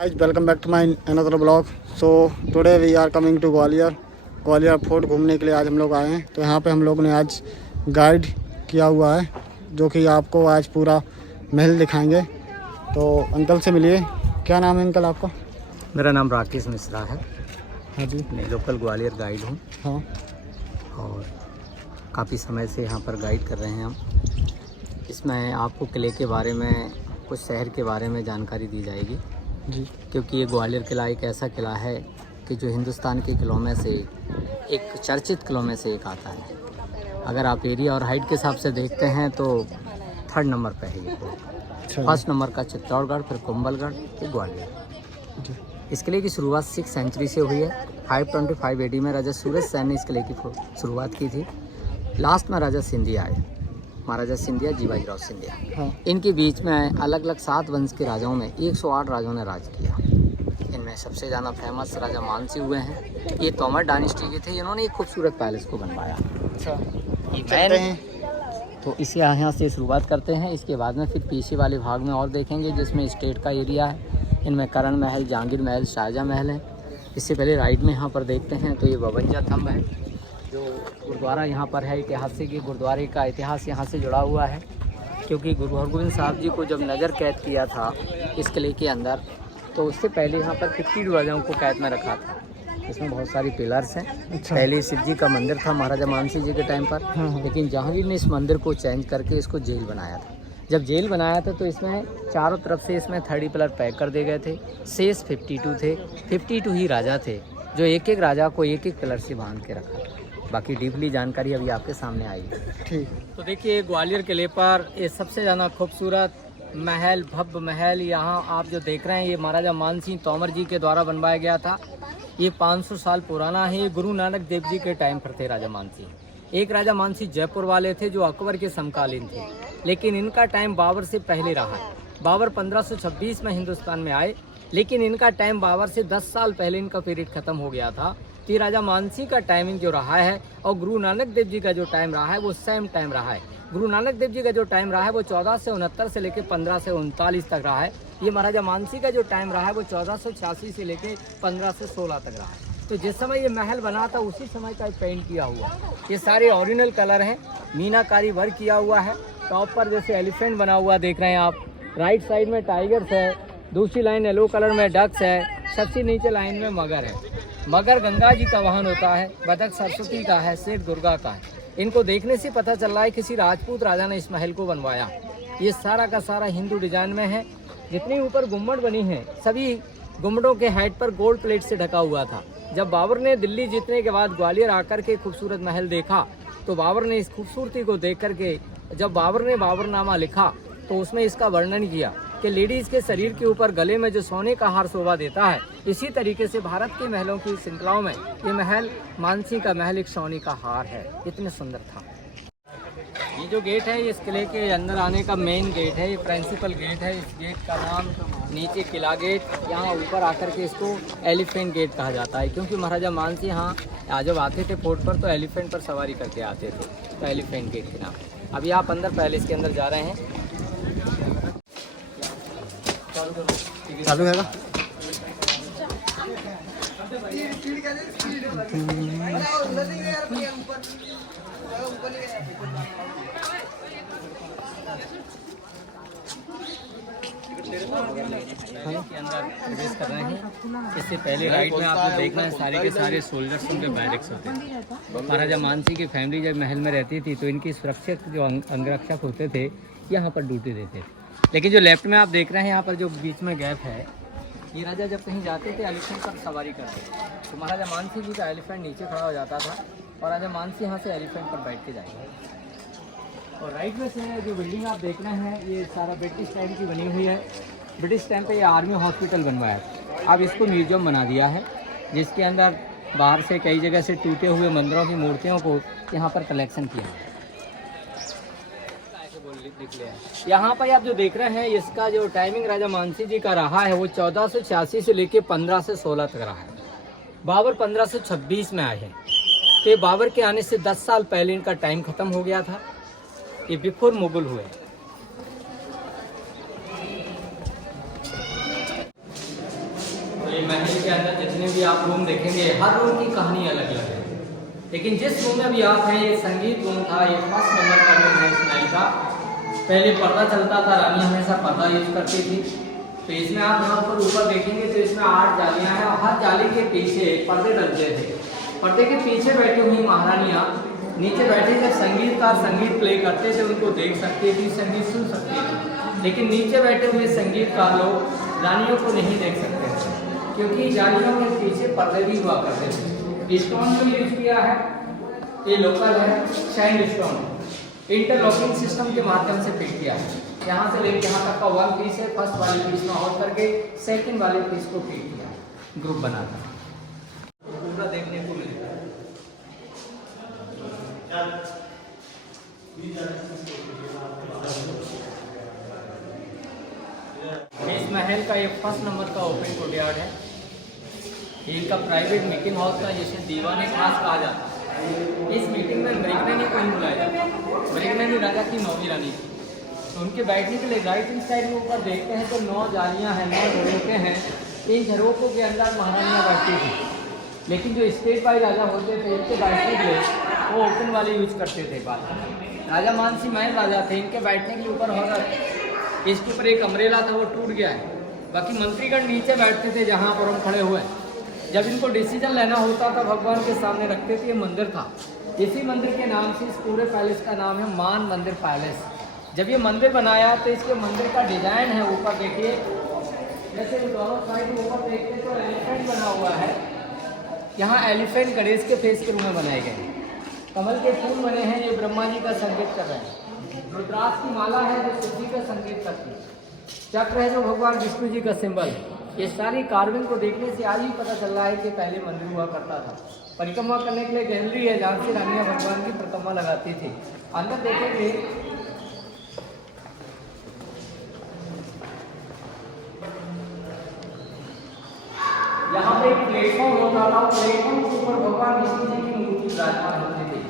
Guys, welcome back to my another vlog. So today we are coming to Gwalior fort घूमने के लिए आज हम लोग आए हैं। तो यहाँ पे हम लोग ने आज गाइड किया हुआ है जो कि आपको आज पूरा महल दिखाएंगे। तो अंकल से मिलिए। क्या नाम है अंकल आपका? मेरा नाम राकेश मिश्रा है। हाँ जी। मैं लोकल ग्वालियर गाइड हूँ। हाँ। और काफ़ी समय से यहाँ पर गाइड कर रहे हैं हम। इसमें आपको किले के बारे में, कुछ शहर के बारे में जानकारी दी जाएगी जी। क्योंकि ये ग्वालियर किला एक ऐसा किला है कि जो हिंदुस्तान के किलों में से एक चर्चित किलों में से एक आता है। अगर आप एरिया और हाइट के हिसाब से देखते हैं तो 3rd नंबर पे है ये फोर्ट। 1st नंबर का चित्तौड़गढ़, फिर कुंभलगढ़, फिर ग्वालियर। जी। इस किले की शुरुआत 6th सेंचुरी से हुई है। 525 AD में राजा सूरज सेन ने इस किले की शुरुआत की थी। लास्ट में राजा सिंधिया आए, महाराजा सिंधिया, जीवाजीराव सिंधिया। हाँ। इनके बीच में अलग अलग 7 वंश के राजाओं में 108 राजाओं ने राज किया। इनमें सबसे ज़्यादा फेमस राजा मानसी हुए हैं। ये तोमर डायनेस्टी के थे। इन्होंने एक खूबसूरत पैलेस को बनवाया। अच्छा, ये चलते हैं। तो इसे यहाँ से शुरुआत करते हैं। इसके बाद में फिर पीछे वाले भाग में और देखेंगे जिसमें स्टेट का एरिया है। इनमें करण महल, जहांगीर महल, शाहजहाँ महल है। इससे पहले राइट में यहाँ पर देखते हैं तो ये 52 थंब है। जो गुरुद्वारा यहाँ पर है, ऐतिहासिक गुरुद्वारे का इतिहास यहाँ से जुड़ा हुआ है क्योंकि गुरु हरगोबिंद साहब जी को जब नज़र कैद किया था इस किले के अंदर, तो उससे पहले यहाँ पर 52 राजाओं को कैद में रखा था। इसमें बहुत सारी पिलर्स हैं। अच्छा। पहले शिव जी का मंदिर था महाराजा मानसी जी के टाइम पर। हाँ। लेकिन जहांगीर ने इस मंदिर को चेंज करके इसको जेल बनाया था। जब जेल बनाया था तो इसमें चारों तरफ से इसमें 30 पिलर पैक कर दिए गए थे। शेष 52 थे। 52 ही राजा थे जो एक एक राजा को एक एक पिलर से बांध के रखा था। बाकी डीपली जानकारी अभी आपके सामने आएगी। ठीक। तो देखिए ग्वालियर किले पर ये सबसे ज़्यादा खूबसूरत महल, भव्य महल यहाँ आप जो देख रहे हैं ये महाराजा मानसिंह तोमर जी के द्वारा बनवाया गया था। ये 500 साल पुराना है। ये गुरु नानक देव जी के टाइम पर थे राजा मानसिंह। एक राजा मानसिंह जयपुर वाले थे जो अकबर के समकालीन थे, लेकिन इनका टाइम बाबर से पहले रहा है। बाबर 1526 में हिंदुस्तान में आए, लेकिन इनका टाइम बाबर से 10 साल पहले इनका पीरियड खत्म हो गया था। तो राजा मानसिंह का टाइमिंग जो रहा है और गुरु नानक देव जी का जो टाइम रहा है वो सेम टाइम रहा है। गुरु नानक देव जी का जो टाइम रहा है वो 1469 से लेकर 1539 तक रहा है। ये महाराजा मानसिंह का जो टाइम रहा है वो 1486 से लेकर 1516 तक रहा है। तो जिस समय ये महल बना था उसी समय का पेंट किया हुआ। ये सारे ओरिजिनल कलर हैं। मीनाकारी वर्क किया हुआ है। टॉप पर जैसे एलिफेंट बना हुआ देख रहे हैं आप। राइट साइड में टाइगर्स है, दूसरी लाइन येलो कलर में डक्स है, सबसे नीचे लाइन में मगर है। मगर गंगा जी का वाहन होता है, बतख सरस्वती का है, शेर दुर्गा का है। इनको देखने से पता चल रहा है किसी राजपूत राजा ने इस महल को बनवाया। ये सारा का सारा हिंदू डिजाइन में है। जितनी ऊपर गुम्बद बनी है सभी गुम्बदों के हेड पर गोल्ड प्लेट से ढका हुआ था। जब बाबर ने दिल्ली जीतने के बाद ग्वालियर आकर के खूबसूरत महल देखा तो बाबर ने इस खूबसूरती को देख करके जब बाबर ने बाबरनामा लिखा तो उसमें इसका वर्णन किया कि लेडीज़ के शरीर के ऊपर गले में जो सोने का हार शोभा देता है, इसी तरीके से भारत के महलों की श्रृंखलाओं में ये महल मानसिंह का महल एक सोने का हार है। इतने सुंदर था। ये जो गेट है ये इस किले के अंदर आने का मेन गेट है। ये प्रिंसिपल गेट है। इस गेट का नाम नीचे किला गेट, यहाँ ऊपर आकर के इसको एलिफेंट गेट कहा जाता है क्योंकि महाराजा मानसिंह यहाँ जब आते थे फोर्ट पर तो एलिफेंट पर सवारी करके आते थे, तो एलिफेंट गेट के नाम। अभी आप अंदर पैलेस के अंदर जा रहे हैं। चालू है ना? के अंदर प्रवेश कर रहे हैं। इससे पहले राइट में आपको देखना है सारे के सारे सोल्जर्स उनके बैरिक्स होते हैं। महाराजा मानसिंह की फैमिली जब महल में रहती थी तो इनकी सुरक्षक जो अंगरक्षक होते थे यहाँ पर ड्यूटी देते थे। लेकिन जो लेफ्ट में आप देख रहे हैं यहाँ पर जो बीच में गैप है, ये राजा जब कहीं जाते थे एलिफेंट पर सवारी करते थे तो महाराजा मानसिंह जी का एलिफेंट नीचे खड़ा हो जाता था और राजा मानसिंह यहाँ से एलिफेंट पर बैठ के जाएंगे। और राइट में से जो बिल्डिंग आप देख रहे हैं ये सारा ब्रिटिश टाइम की बनी हुई है। ब्रिटिश टाइम पे ये आर्मी हॉस्पिटल बनवाया था। अब इसको म्यूजियम बना दिया है जिसके अंदर बाहर से कई जगह से टूटे हुए मंदिरों की मूर्तियों को यहाँ पर कलेक्शन किया है। यहाँ पर आप जो देख रहे हैं इसका जो टाइमिंग राजा मानसिंह जी का रहा है वो 1486 से लेके 1516 तक रहा है। बाबर 1526 में आए हैं। तो बाबर के आने से 10 साल पहले इनका टाइम खत्म हो गया था। ये बिफोर मुगल हुए। इसके अंदर जितने भी आप रूम देखेंगे हर रूम की कहानी अलग अलग है। लेकिन जिस रूम में अभी आप हैं ये संगीत रूम था, ये फर्स्ट नंबर का रूम है सुनाई का। पहले पर्दा चलता था, रानी हमेशा पर्दा यूज करती थी। तो इसमें आप यहाँ पर ऊपर देखेंगे तो इसमें 8 जालियाँ हैं और हर जाली के पीछे पर्दे डलते थे। पर्दे के पीछे बैठी हुई महारानियाँ नीचे बैठे जब संगीतकार संगीत प्ले करते थे उनको देख सकती थी, संगीत सुन सकती थी। लेकिन नीचे बैठे हुए संगीतकार लोग रानियों को नहीं देख सकते थे क्योंकि जालियों के पीछे पर्दे भी हुआ करते थे। स्टोन जो यूज किया है ये लोकल है, शाइन स्टोन इंटरलॉकिंग सिस्टम के माध्यम से फिट किया है। यहाँ से लेकर यहाँ तक का 1 पीस है, फर्स्ट वाले पीस में आउट करके सेकंड वाले पीस को फिट किया, ग्रुप बनाकर पूरा देखने को मिलता है। इस महल का ये फर्स्ट नंबर का ओपन कोर्टयार्ड है। ये इनका प्राइवेट मीटिंग हॉल था जिसे दीवाने खास कहा जाता है। इस मीटिंग में मृगनयनी को नहीं बुलाया जाता। मृगनयनी राजा की 9वीं रानी थी, तो उनके बैठने के लिए राइट हैंड साइड के ऊपर देखते हैं तो 9 जालियाँ हैं, 9 झरोखे हैं। इन झरोखों के अंदर महारानियाँ बैठती थी। लेकिन जो स्टेट वाइज राजा होते थे इनके बैठने के लिए वो ओपन वाले यूज करते थे। बात राजा मानसिंह महल राजा थे, इनके बैठने के ऊपर और इसके ऊपर एक अम्ब्रेला था वो टूट गया है। बाकी मंत्रीगण नीचे बैठते थे जहाँ पर हम खड़े हुए। जब इनको डिसीजन लेना होता था भगवान के सामने रखते थे। ये मंदिर था, इसी मंदिर के नाम से इस पूरे पैलेस का नाम है मान मंदिर पैलेस। जब ये मंदिर बनाया तो इसके मंदिर का डिजाइन है ऊपर देखिए, जैसे दोनों साइड ऊपर देखते तो एलिफेंट बना हुआ है। यहाँ एलिफेंट गणेश के फेस के रूप में बनाए गए। कमल के फूल बने हैं, ये ब्रह्मा जी का संकेत कर रहे हैं। रुद्राक्ष की माला है जो शिव जी का संकेत करती है। चक्र है जो भगवान विष्णु जी का सिंबल। ये सारी कार्विंग को देखने से आज ही पता चल रहा है कि पहले मंदिर हुआ करता था। परिक्रमा करने के लिए गैलरी है जहाँ से रानियाँ भगवान की प्रतिमा लगाती थी। अंदर देखेंगे यहाँ पे एक प्लेटफॉर्म होता था। प्लेटफॉर्म के ऊपर भगवान विष्णु जी की मूर्ति विराजमान होती थी।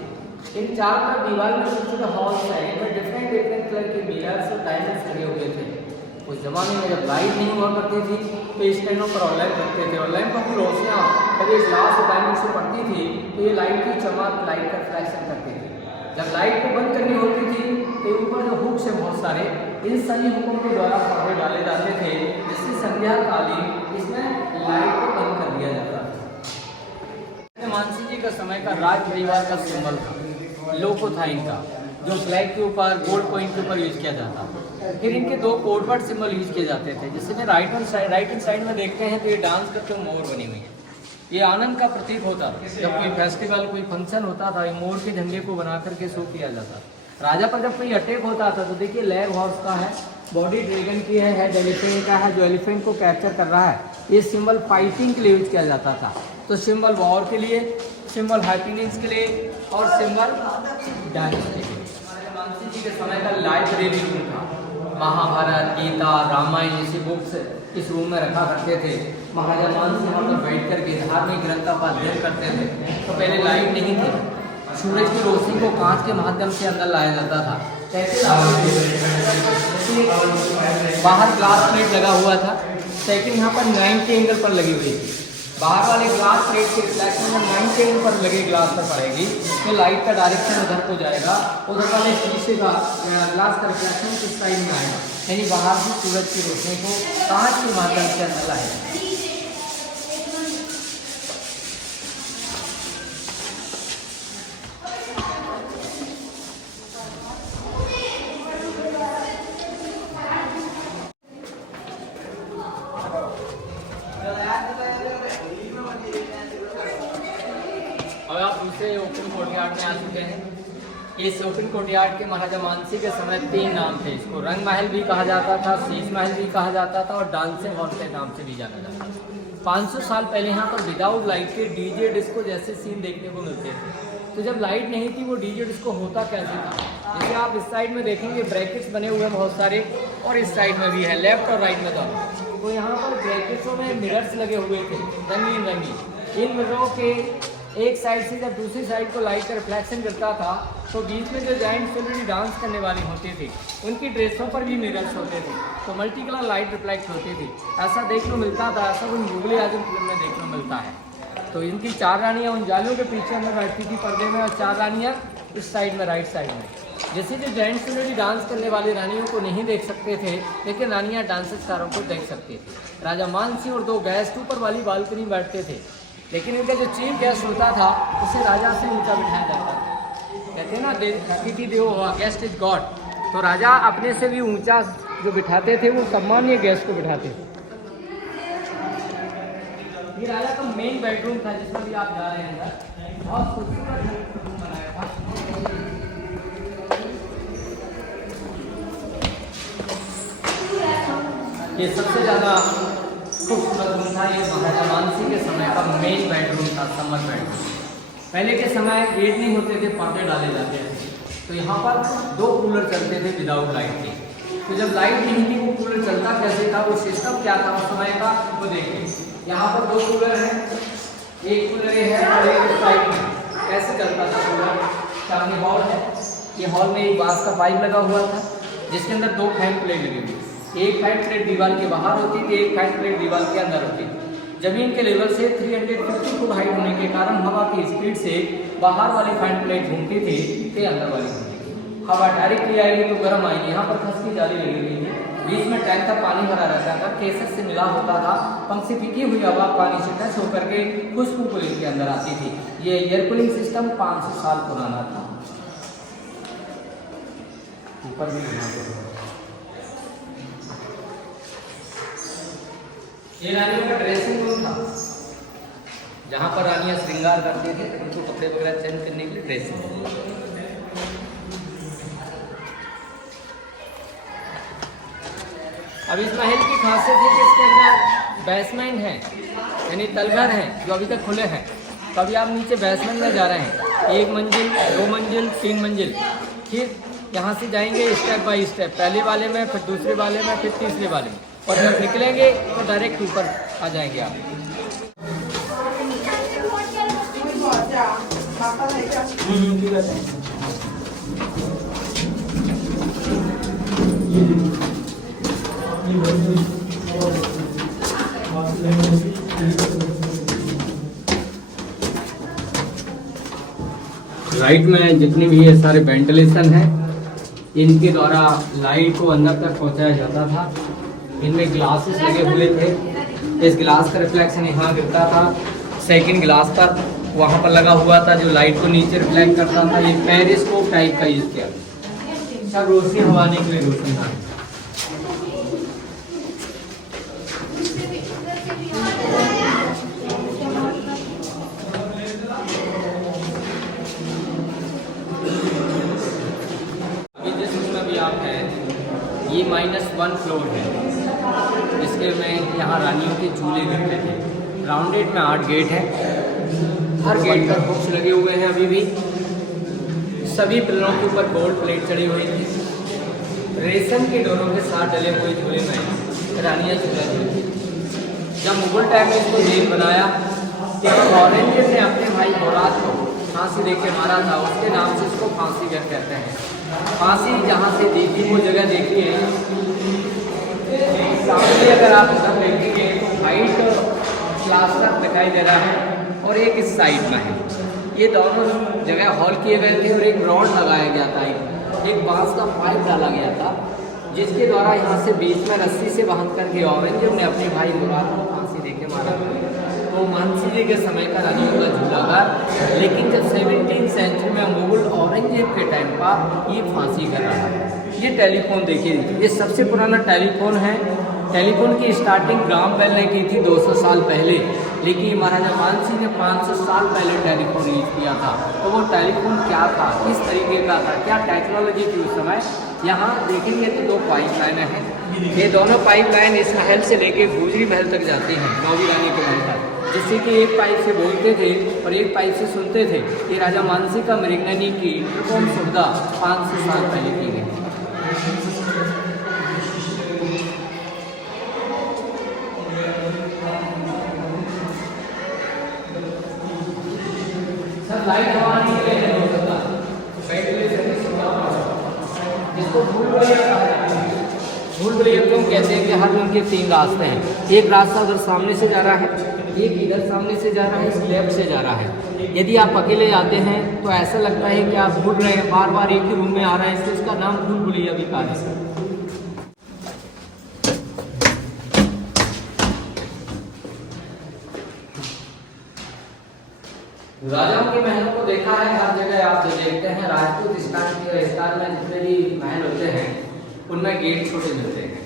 इन चारों तरफ दीवार में छोटे छोटे हॉल्स हैं, इनमें डिफरेंट कलर के मिरर्स और डायमंड्स लगे हुए थे। उस जमाने में जब लाइट नहीं हुआ करती थी तो स्टैंडों पर लैंप रखते थे और लैंपों की रोशनियाँ जब ये ग्लास और डायमंड से पड़ती थी तो ये लाइट की चमक, लाइट का रिफ्लेक्शन करती थी। जब लाइट को बंद करनी होती थी तो ऊपर जो हुक्स है बहुत सारे, इन सभी हुकों के द्वारा पर्दे डाले जाते थे जिससे संध्या कालीन इसमें लाइट को बंद कर दिया जाता था। मानसिंह जी का समय का राज परिवार का सिंबल था, लोगो था इनका, जो ब्लैक के ऊपर गोल्ड कॉइन के ऊपर यूज किया जाता। फिर इनके 2 कोडवर्ड सिंबल यूज किए जाते थे। जिससे में राइट हैंड साइड में देखते हैं तो ये डांस करते हुए मोर बनी हुई है। ये आनंद का प्रतीक होता था। जब कोई फेस्टिवल, कोई फंक्शन होता था, ये मोर के झंडे को बना करके शो किया जाता। राजा पर जब कोई अटैक होता था तो देखिए लेग हॉर्स का है, बॉडी ड्रैगन की है, हेड एलिफेंट का है जो एलिफेंट को कैप्चर कर रहा है। ये सिंबल फाइटिंग के लिए यूज किया जाता था। तो सिंबल वॉर के लिए, सिंबल हैप्पीनेस के लिए और सिंबल डांस के लिए। मानसिंह जी के समय का लाइब्रेरी रूम था। महाभारत, गीता, रामायण जैसी बुक्स इस रूम में रखा करते थे। महाराजा मानसिंह वहाँ पर बैठ करके धार्मिक ग्रंथों का अध्ययन करते थे। तो पहले लाइट नहीं थी, सूरज की रोशनी को कांच के माध्यम से अंदर लाया जाता था। बाहर ग्लास प्लेट लगा हुआ था, सेकंड यहाँ पर 90 एंगल पर लगी हुई थी। बाहर वाले ग्लास प्लेट के रिफ्लेक्शन में 90 एंगल पर लगे ग्लास पर पड़ेगी तो लाइट का डायरेक्शन उधर को जाएगा, उधर वाले शीशे का ग्लास का रिफ्लेक्शन किस साइड में आएगा, यानी बाहर से सूरज की रोशनी को कांच के माध्यम से अंदर लाएगा। अब आप दूसरे ओपन कोर्टयार्ड में आ चुके हैं। इस ओपन कोर्टयार्ड के महाराजा मानसिंह के समय 3 नाम थे। इसको रंग महल भी कहा जाता था, शीश महल भी कहा जाता था और डांसिंग हॉल के नाम से भी जाना जाता था। 500 साल पहले यहाँ पर विदाउट लाइट के डीजे डिस्को जैसे सीन देखने को मिलते थे। तो जब लाइट नहीं थी वो डीजे डिस्को होता कैसे था, जैसे आप इस साइड में देखेंगे ब्रैकेट्स बने हुए हैं बहुत सारे और इस साइड में भी है, लेफ्ट और राइट में दोनों। तो यहाँ पर ब्रैकेट्सों में मिरर्स लगे हुए थे रंगीन रंगीन। इन मिररों के एक साइड से जब दूसरी साइड को लाइट का रिफ्लेक्शन करता था तो बीच में जो जॉइंट सेलिब्रिटी डांस करने वाली होती थी उनकी ड्रेसों पर भी मिरर्स होते थे, तो मल्टी कलर लाइट रिफ्लेक्ट होती थी। ऐसा देखने को मिलता था, ऐसा कुछ मुगल आजम फिल्म में देखने को मिलता है। तो इनकी 4 रानियाँ उन जालियों के पीछे अंदर बैठती थी पर्दे में, और 4 रानियाँ इस साइड में, राइट साइड में। जैसे जो जॉइंट सेलिब्रिटी डांस करने वाली रानियों को नहीं देख सकते थे, लेकिन रानियाँ डांसर्स को देख सकती थी। राजा मान सिंह और 2 गेस्ट ऊपर वाली बालकनी में बैठते थे, लेकिन इनका जो चीफ गेस्ट होता था उसे राजा से ऊंचा बिठाया जाता था। कहते हैं ना, अतिथि देवो भव, गेस्ट इज गॉड। तो राजा अपने से भी ऊंचा जो बिठाते थे वो सम्मानीय गेस्ट को बिठाते थे। ये राजा का मेन बेडरूम था जिसमें भी आप जा रहे हैं अंदर। बहुत खूबसूरत रूम बनाया था। ये सबसे ज़्यादा खूबसूरत रूम था। ये महाराजा मानसिंह के समय का मेन बेडरूम था, समर बेडरूम। पहले के समय गेट नहीं होते थे, पर्दे डाले जाते थे। तो यहाँ पर 2 कूलर चलते थे विदाउट लाइट के। तो जब लाइट नहीं थी वो कूलर चलता कैसे था, वो सिस्टम क्या था उस समय का, वो देखिए। यहाँ पर 2 कूलर हैं, एक कूलर ये है और एक साइड में। कैसे चलता था कूलर? सामने हॉल है, ये हॉल में एक बांस का पाइप लगा हुआ था जिसके अंदर 2 फैन प्लेट लगी हुई। एक फैन प्लेट दीवार के बाहर होती थी, एक फैन प्लेट दीवार के अंदर होती थी। जमीन के लेवल से 350 फुट हाइट होने के कारण हवा की स्पीड से बाहर वाली फैन प्लेट घूमती थी कि अंदर वाली घूमती थी। हवा डायरेक्टली आएगी तो गर्म आएगी। यहाँ पर खस की जाली लगी हुई थी, बीच में टैंक का पानी भरा रहता था, केसर से मिला होता था। पंख से फीकी हुई हवा पानी से टच होकर के खुशबू कूलिंग के अंदर आती थी। ये एयर कूलिंग सिस्टम 500 साल पुराना था। ऊपर भी ये रानियों का ड्रेसिंग रूम था, जहाँ पर रानियाँ श्रृंगार करती थी, उनको कपड़े वगैरह चेंज करने के लिए ड्रेसिंग रूम। अब इस महल की खासियत है कि इसके अंदर बेसमेंट है, यानी तलघर हैं जो अभी तक खुले हैं। तो अभी आप नीचे बेसमेंट में जा रहे हैं, 1 मंजिल, 2 मंजिल, 3 मंजिल। फिर यहाँ से जाएंगे स्टेप बाय स्टेप, पहले वाले में, फिर दूसरे वाले में, फिर तीसरे वाले में, और जब निकलेंगे तो डायरेक्ट ऊपर आ जाएंगे आप। राइट में जितनी भी ये सारे वेंटिलेशन है, इनके द्वारा लाइट को अंदर तक पहुंचाया जाता था। इनमें ग्लासेस लगे हुए थे, इस ग्लास का रिफ्लेक्शन यहाँ गिरता था, सेकंड ग्लास पर वहाँ पर लगा हुआ था जो लाइट को नीचे रिफ्लेक्ट करता था। ये पेरिस्कोप टाइप का यूज किया, सब रोशनी हवाने के लिए रोशनी था। अभी जिस रूम में भी आप हैं, ये -1 फ्लोर है। इसके में यहाँ रानियों के झूले गिरते थे। राउंडेड में 8 गेट है, हर गेट पर हुक्स लगे हुए हैं। अभी भी सभी पिलरों के ऊपर गोल्ड प्लेट चढ़ी हुई थी। रेशम के डोरों के साथ डले हुए झूले में रानियाँ झूला झूलती थी। जब मुगल टाइम में इसको जेल बनाया, तब औरंगजेब ने अपने भाई मुराद को फांसी दे के मारा था, उसके नाम से इसको फांसी घर कहते हैं। फांसी जहाँ से दी थी वो जगह देखिए, सामने अगर आप सब देखेंगे तो वाइट प्लास्टर दिखाई दे रहा है और एक इस साइड में है। ये दोनों जगह हॉल किए गए थे और एक रॉड लगाया गया था, एक बांस का पाइप डाला गया था जिसके द्वारा यहाँ से बीच में रस्सी से बांध करके औरंगजेब ने अपने भाई मुराद को फांसी देके मारा। तो मानसिंह जी के समय का रानियों का झूला था। लेकिन जब 17वीं सेंचुरी में मुगल औरंगजेब के टाइम पर ये फांसी कर रहा है। ये टेलीफोन देखिए, ये सबसे पुराना टेलीफोन है। टेलीफोन की स्टार्टिंग ग्राम बेल ने की थी 200 साल पहले, लेकिन महाराजा मानसिंह ने 500 साल पहले टेलीफोन यूज किया था। तो वो टेलीफोन क्या था, किस तरीके का था, क्या टेक्नोलॉजी थी उस समय, यहाँ देखेंगे तो 2 पाइप लाइनें हैं। ये दोनों पाइप लाइन इस महल से लेके गुजरी महल तक जाती हैं, नौवीं रानी के महल तक, जिससे कि एक पाइप से बोलते थे और एक पाइप से सुनते थे। ये राजा मानसिंह का मृगननी की कौन सुविधा 500 साल पहले की गई। सर लाइट हवा के लिए इसको भूल भुलैया कहा जाता है। भूल भुलैया क्यों कहते हैं कि हर रूम के 3 रास्ते हैं। एक रास्ता उधर सामने से जा रहा है, एक इधर सामने से जा रहा है, एक लेफ्ट से जा रहा है। यदि आप अकेले जाते हैं तो ऐसा लगता है कि आप भूल रहे हैं, बार बार एक ही रूम में आ रहे हैं, इसलिए इसका नाम भूल भुलैया भी कहा जाता है। राजाओं के महलों को देखा है, हर जगह आप जो देखते हैं राजपूत स्टाइल में जितने भी महल होते हैं उनमें गेट छोटे मिलते हैं।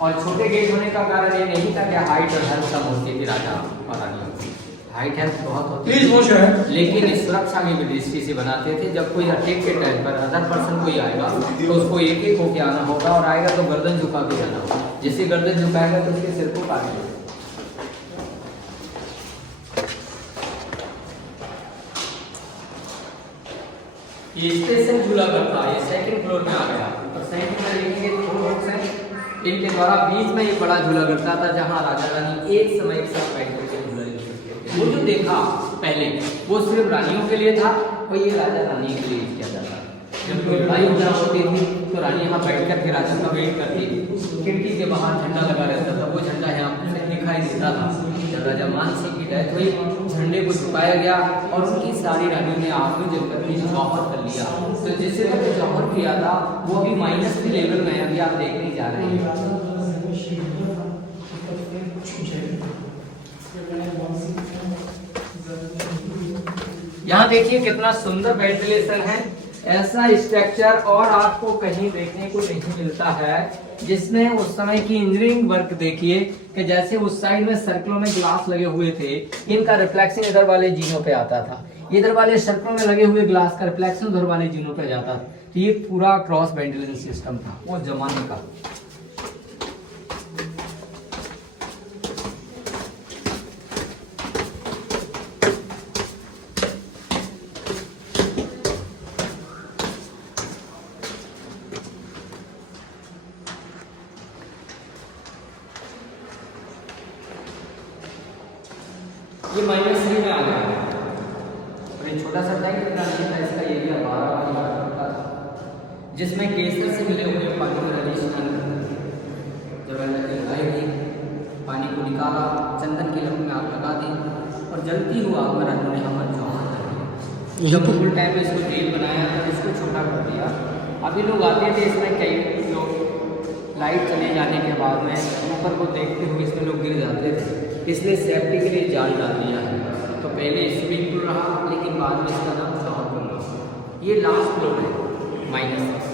और छोटे गेट होने का कारण ये नहीं था कि हाइट और हेल्थ कम होती थी राजा और रानियों की, हाइट हेल्थ बहुत होती थी, लेकिन इस सुरक्षा की भी दृष्टि से बनाते थे। जब कोई अटैक के टाइम पर अदर पर्सन कोई आएगा तो उसको एक एक होके आना होगा, और आएगा तो गर्दन झुका के जाना होगा। जिससे गर्दन झुकाएगा तो उसके सिर को काटेगा। ये स्टेशन झूला करता है, ये सेकंड फ्लोर में आ गया। और सेकंड में देखेंगे 2 बॉक्स हैं, इनके द्वारा बीच में ये बड़ा झूला करता था, जहाँ राजा रानी एक समय एक साथ बैठ करके झूला ले सकते थे। वो जो देखा पहले वो सिर्फ रानियों के लिए था, और ये राजा रानी के लिए किया जाता था। जब कोई लड़ाई वगैरह होती थी तो रानी यहाँ बैठ करके राजा का वेट करती थी। खिड़की के बाहर झंडा लगा रहता था, वो झंडा यहाँ से दिखाई देता था। जब राजा मानसिंह की डेथ हुई, झंडे को झुकाया गया और उनकी सारी रानियों ने आग में जल करके जौहर कर लिया। तो जिससे उन्होंने जौहर किया था वो अभी माइनस के लेवल में अभी आप देखने जा रहे हैं। यहाँ देखिए कितना सुंदर वेंटिलेशन है। ऐसा स्ट्रक्चर और आपको कहीं देखने को नहीं मिलता है, जिसमें उस समय की इंजीनियरिंग वर्क देखिए कि जैसे उस साइड में सर्कलों में ग्लास लगे हुए थे, इनका रिफ्लेक्शन इधर वाले जीनों पे आता था, इधर वाले सर्कलों में लगे हुए ग्लास का रिफ्लेक्शन उधर वाले जीनों पे जाता था। तो ये पूरा क्रॉस वेंटिलेशन सिस्टम था वो जमाने का। ये -3 में आ गया है और ये छोटा सा टैंक कितना नहीं था, इसका एरिया 12 का था, जिसमें केसर से मिले हुए पानी में रानी स्नान करते थे। जब गाय थी, पानी को निकाला, चंदन की लकड़ी में आग लगा दी और जलती हुआ आग में रानी ने हमारे जौहर कर दिया। जब फुल टाइम में इसको तेल बनाया तो इसको छोटा कर दिया। अभी लोग आते थे, इसमें कई लोग लाइट चले जाने के बाद में ऊपर को देखते हुए इसमें लोग गिर जाते थे, इसलिए सेफ्टी के लिए जाल डाल दिया है। तो पहले स्विमिंग पूल रहा, लेकिन बाद में इसका नाम जौहर पूल रहा। ये लास्ट फ्लोर है -6।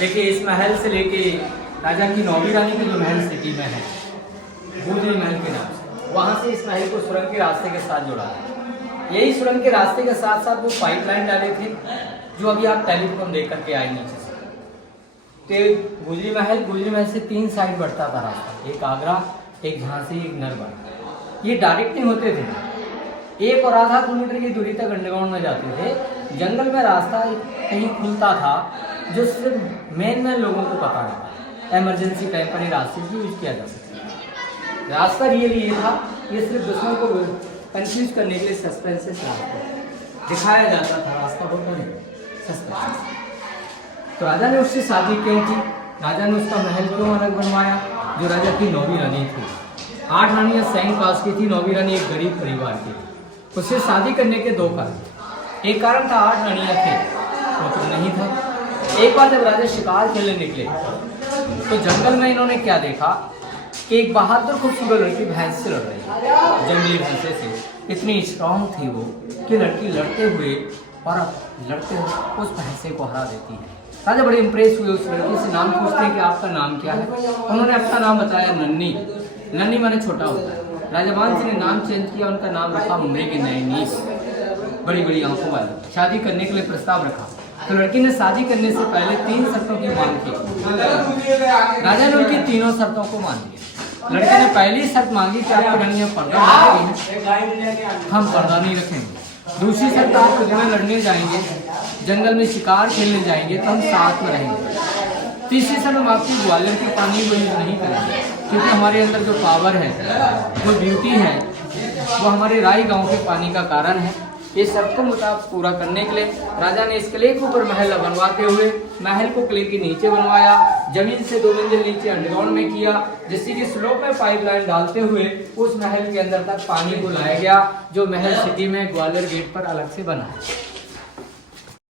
देखिए इस महल से लेके राजा की 9वीं रानी के जो महल सिटी में है, भूजली महल के नाम से, वहाँ से इस महल को सुरंग के रास्ते के साथ जोड़ा है। यही सुरंग के रास्ते के साथ साथ वो पाइपलाइन डाले थे जो अभी आप टेलीफोन देख करके आए नीचे से। तो भूजली महल से 3 साइड बढ़ता था रास्ता, एक आगरा, एक झांसी, एक नरबा। ये डायरेक्ट नहीं होते थे, 1 और आधा किलोमीटर की दूरी तक अंडरग्राउंड में जाते थे। जंगल में रास्ता कहीं खुलता था जो सिर्फ मेन लोगों को पता है, इमरजेंसी टाइम पर ही रास्ते से यूज किया जा सकता। रास्ता रियली ये था, ये सिर्फ दुश्मन को कंफ्यूज करने के लिए सस्पेंसेस दिखाया जाता था, रास्ता होता नहीं सस्पेंस। तो राजा ने उससे शादी क्यों की, राजा ने उसका महल क्यों अलग बनवाया? जो राजा की 9वीं रानी थी, 8 रानियां सैंग पास की थी, 9वीं रानी एक गरीब परिवार की थी। उससे शादी करने के 2 कारण। एक कारण था 8 रानियां थी, पुत्र नहीं था। एक बार जब राजा शिकार खेलने निकले तो जंगल में इन्होंने क्या देखा कि एक बहादुर खूबसूरत लड़की भैंस से लड़ रही है, जंगली भैंसे से। इतनी स्ट्रांग थी वो कि लड़की लड़ते हुए उस भैंसे को हरा देती है। राजा बड़े इंप्रेस हुए, उस लड़की से नाम पूछते हैं कि आपका नाम क्या है। उन्होंने अपना नाम बताया नन्नी। नन्नी माने छोटा होता है। राजा मानसिंह ने नाम चेंज किया, उनका नाम रखा मृगनयनी, बड़ी बड़ी आंखों वाली। शादी करने के लिए प्रस्ताव रखा तो लड़की ने शादी करने से पहले 3 शर्तों की मांग की। राजा ने उनकी तीनों शर्तों को मान लिया। लड़के ने पहली शर्त मांगी कि आपकी रानियां पर्दा नहीं रखेंगी, हम पर्दा नहीं रखेंगे। दूसरी शर्त, आप जुए लड़ने जाएंगे, जंगल में शिकार खेलने जाएंगे तो हम साथ में रहेंगे। तीसरी शर्त, हम आपकी ग्वालियर के पानी को यूज़ नहीं करेंगे, क्योंकि हमारे अंदर जो पावर है, जो ब्यूटी है, वो हमारे राई गांव के पानी का कारण है। ये शर्त को मुताबिक पूरा करने के लिए राजा ने इस किले के ऊपर महल बनवाते हुए महल को किले के नीचे बनवाया, जमीन से 2 मंजिल नीचे अंडरग्राउंड में किया, जिससे कि स्लोप में पाइपलाइन डालते हुए उस महल के अंदर तक पानी को लाया गया, जो महल सिटी में ग्वालियर गेट पर अलग से बना है।